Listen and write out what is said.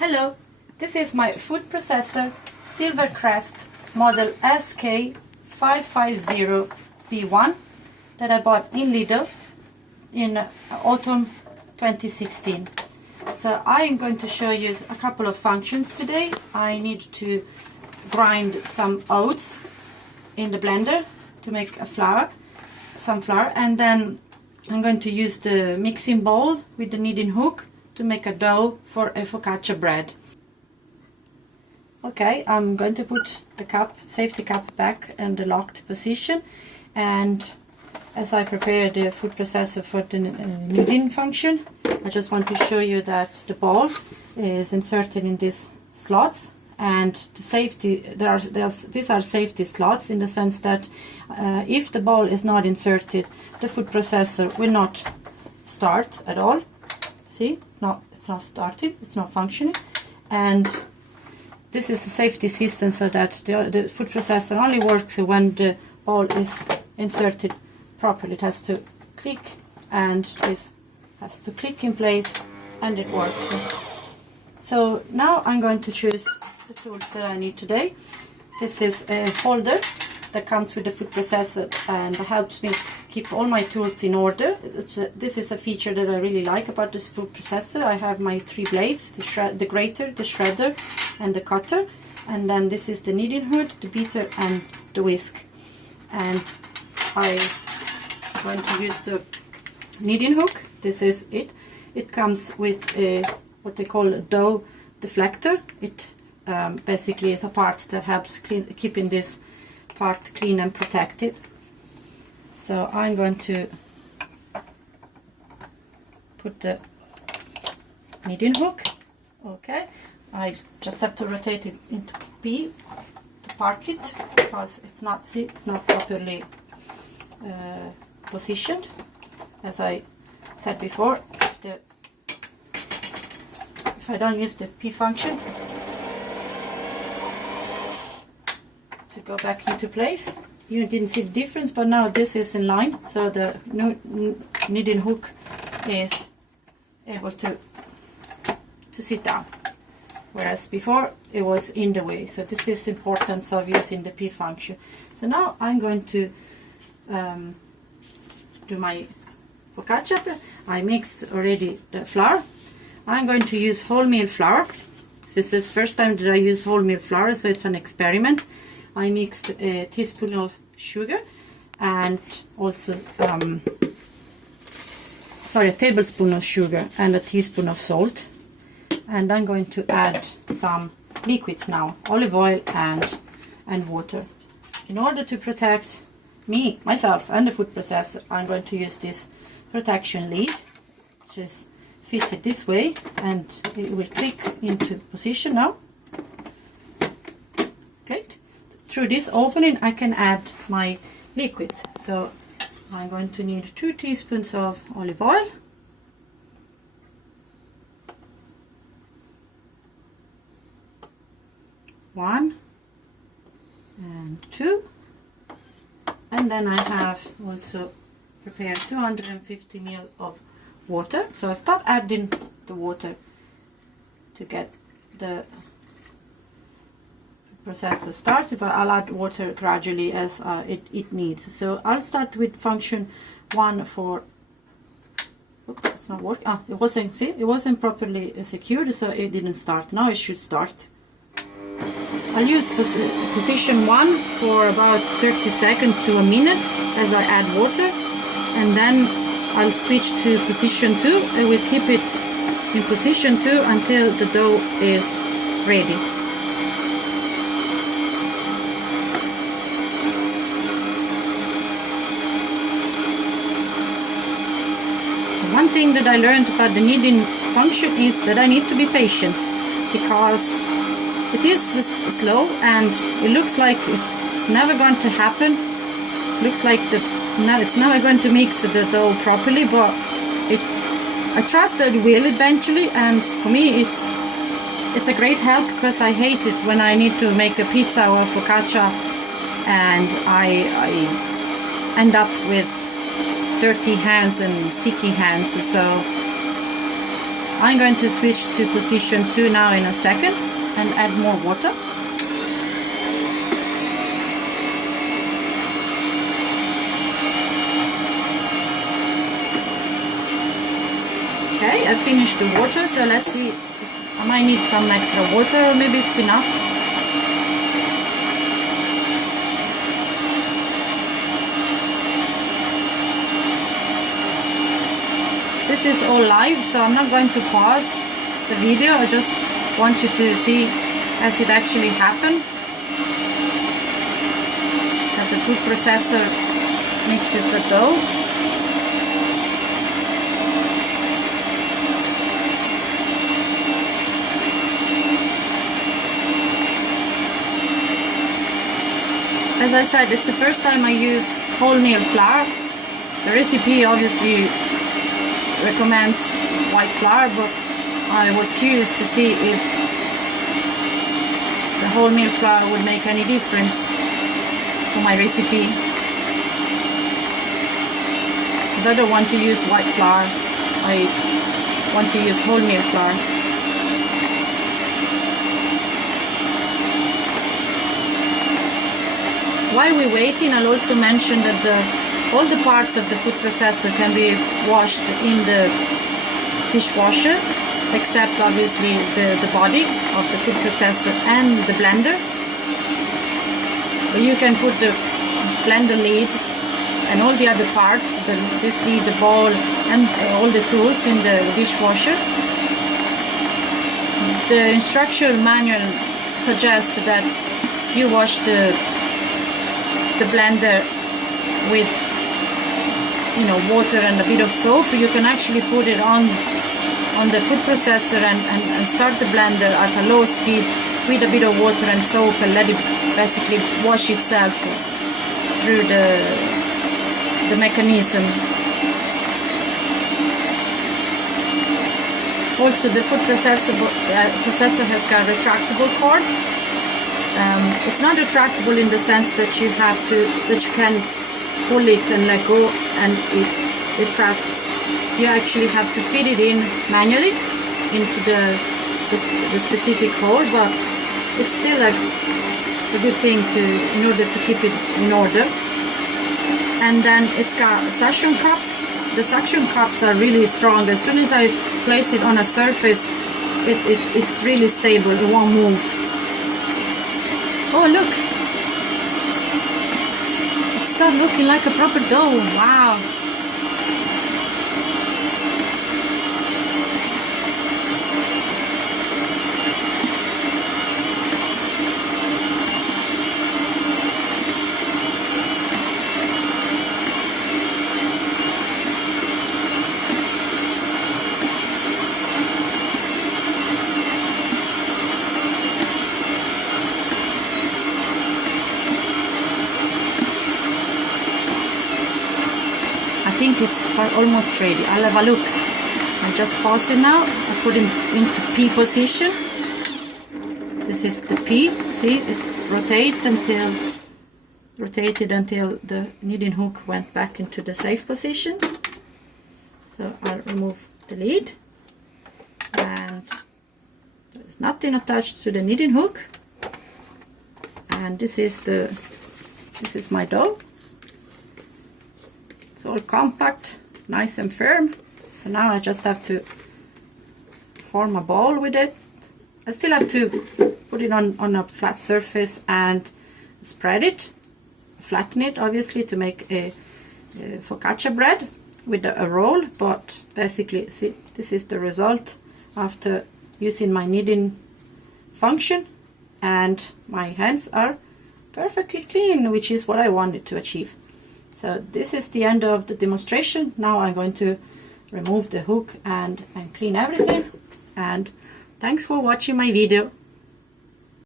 Hello, this is my food processor Silvercrest model SK550B1 that I bought in Lidl in autumn 2016. So I am going to show you a couple of functions today. I need to grind some oats in the blender to make some flour, and then I'm going to use the mixing bowl with the kneading hook to make a dough for a focaccia bread. Okay, I'm going to put the safety cup back in the locked position, and as I prepare the food processor for the kneading function, I just want to show you that the ball is inserted in these slots, and the safety, these are safety slots in the sense that if the ball is not inserted, the food processor will not start at all. See, no, it's not starting, it's not functioning, and this is a safety system so that the food processor only works when the ball is inserted properly. It has to click, and this has to click in place, and it works. So now I'm going to choose the tools that I need today. This is a holder that comes with the food processor and helps me keep all my tools in order. This is a feature that I really like about this food processor. I have my 3 blades, the grater, the shredder and the cutter, and then this is the kneading hood, the beater and the whisk. And I'm going to use the kneading hook. This is it. It comes with what they call a dough deflector. It basically is a part that helps keeping this part clean and protected. So I'm going to put the kneading hook. Okay, I just have to rotate it into P to park it, because it's not properly positioned. As I said before, if I don't use the P function to go back into place, you didn't see the difference, but now this is in line, so the kneading hook is able to sit down, whereas before it was in the way. So this is importance of using the P function. So now I'm going to do my focaccia. I mixed already the flour. I'm going to use wholemeal flour. This is first time that I use wholemeal flour, so it's an experiment. I mixed a teaspoon of sugar and also a tablespoon of sugar and a teaspoon of salt, and I'm going to add some liquids now, olive oil and water. In order to protect myself and the food processor, I'm going to use this protection lid, which is fitted this way, and it will click into position now. Great. Through this opening I can add my liquids. So I'm going to need 2 teaspoons of olive oil, 1 and 2, and then I have also prepared 250 ml of water. So I start adding the water to get the processor started, but I'll add water gradually as it needs. So I'll start with function 1 for. Oops, it's not working. It wasn't properly secured, so it didn't start. Now it should start. I'll use position 1 for about 30 seconds to a minute as I add water, and then I'll switch to position 2 and we'll keep it in position 2 until the dough is ready. One thing that I learned about the kneading function is that I need to be patient, because it is slow and it looks like it's never going to happen. It looks like it's never going to mix the dough properly, but I trust that it will eventually, and for me it's a great help, because I hate it when I need to make a pizza or focaccia and I end up with dirty hands and sticky hands. So I'm going to switch to position 2 now in a second and add more water. Okay, I finished the water, so let's see. I might need some extra water, or maybe it's enough. This is all live, so I'm not going to pause the video. I just want you to see as it actually happened, that the food processor mixes the dough. As I said, it's the first time I use wholemeal flour. The recipe obviously recommends white flour, but I was curious to see if the wholemeal flour would make any difference for my recipe, because I don't want to use white flour, I want to use wholemeal flour. While we're waiting, I'll also mention that all the parts of the food processor can be washed in the dishwasher, except obviously the body of the food processor and the blender. But you can put the blender lid and all the other parts, this lid, the bowl, and all the tools in the dishwasher. The instruction manual suggests that you wash the blender with water and a bit of soap. You can actually put it on the food processor and start the blender at a low speed with a bit of water and soap and let it basically wash itself through the mechanism. Also, the food processor has got a retractable cord. It's not retractable in the sense that you can pull it and let go and it retracts. You actually have to fit it in manually into the specific hole, but it's still a good thing in order to keep it in order. And then it's got suction cups. The suction cups are really strong. As soon as I place it on a surface, it's really stable. It won't move. Oh, look! It started looking like a proper dough. Wow! I think it's almost ready. I'll have a look. I just pause it now. I put it into P position. This is the P. See, it's rotated until the kneading hook went back into the safe position. So I'll remove the lid, and there's nothing attached to the kneading hook. And this is my dough. It's all compact, nice and firm. So now I just have to form a ball with it. I still have to put it on a flat surface and spread it, flatten it obviously to make a focaccia bread with a roll. But basically, see, this is the result after using my kneading function, and my hands are perfectly clean, which is what I wanted to achieve. So this is the end of the demonstration. Now I'm going to remove the hook and clean everything. And thanks for watching my video.